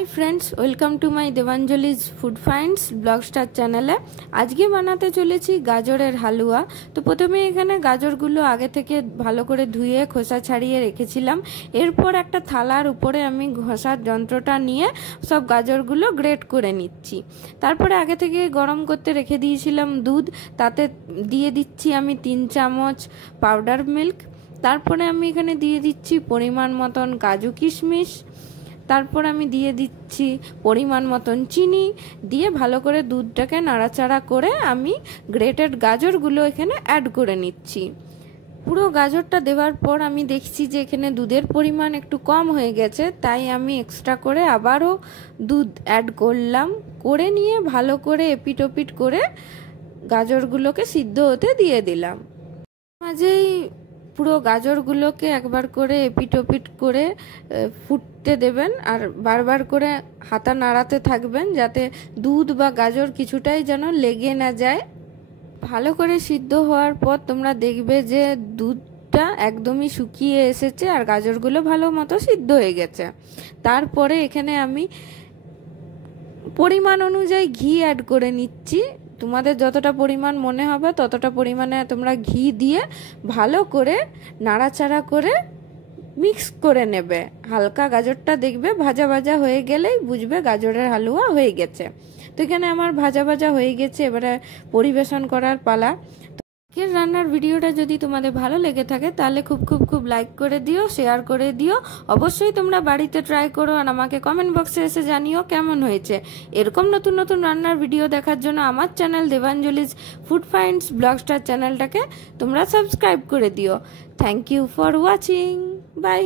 High friends welcome to my Devanjali's food finds blog star चैनले आज के बनाते चलेছি গাজরের হালুয়া। তো প্রথমে এখানে গাজরগুলো আগে থেকে ভালো করে ধুয়ে খোসা ছাড়িয়ে রেখেছিলাম। এরপর একটা থালার উপরে আমি ঘষার যন্ত্রটা নিয়ে সব গাজরগুলো গ্রেট করে নিচ্ছি। তারপরে আগে থেকে গরম করতে রেখে দিয়েছিলাম দুধ, তাতে দিয়ে দিচ্ছি আমি 3 চামচ পাউডার মিল্ক। তারপরে আমি এখানে দিয়ে দিচ্ছি পরিমাণ মতন কাজু কিশমিশ, তারপর আমি দিয়ে দিচ্ছি পরিমাণ মতন চিনি, দিয়ে ভালো করে দুধটাকে নাড়াচাড়া করে আমি গ্রেটেড গাজরগুলো এখানে অ্যাড করে নিচ্ছি। পুরো গাজরটা দেওয়ার পর আমি দেখছি যে এখানে দুধের পরিমাণ একটু কম হয়ে গেছে, তাই আমি এক্সট্রা করে আবারও দুধ অ্যাড করলাম। করে নিয়ে ভালো করে এপিট ওপিট করে গাজরগুলোকে সিদ্ধ হতে দিয়ে দিলাম। মাঝেই পুরো গাজরগুলোকে একবার করে এপিট ওপিট করে ফুটতে দেবেন আর বারবার করে হাতা নাড়াতে থাকবেন যাতে দুধ বা গাজর কিছুটাই যেন লেগে না যায়। ভালো করে সিদ্ধ হওয়ার পর তোমরা দেখবে যে দুধটা একদমই শুকিয়ে এসেছে আর গাজরগুলো ভালো মতো সিদ্ধ হয়ে গেছে। তারপরে এখানে আমি পরিমাণ অনুযায়ী ঘি অ্যাড করে নিচ্ছি। তোমাদের যতটা পরিমাণ মনে হবে ততটা পরিমাণে তোমরা ঘি দিয়ে ভালো করে নাড়াচাড়া করে মিক্স করে নেবে। হালকা গাজরটা দেখবে ভাজা ভাজা হয়ে গেলেই বুঝবে গাজরের হালুয়া হয়ে গেছে। তো এখানে আমার ভাজা ভাজা হয়ে গেছে, এবারে পরিবেশন করার পালা। আজকের রান্নার ভিডিওটা যদি তোমাদের ভালো লেগে থাকে তাহলে খুব লাইক করে দিও, শেয়ার করে দিও। অবশ্যই তোমরা বাড়িতে ট্রাই করো আর আমাকে কমেন্ট বক্সে এসে জানিও কেমন হয়েছে। এরকম নতুন নতুন রান্নার ভিডিও দেখার জন্য আমার channel Devanjali's food finds blog star চ্যানেলটাকে তোমরা সাবস্ক্রাইব করে দিও। Thank you for watching. By.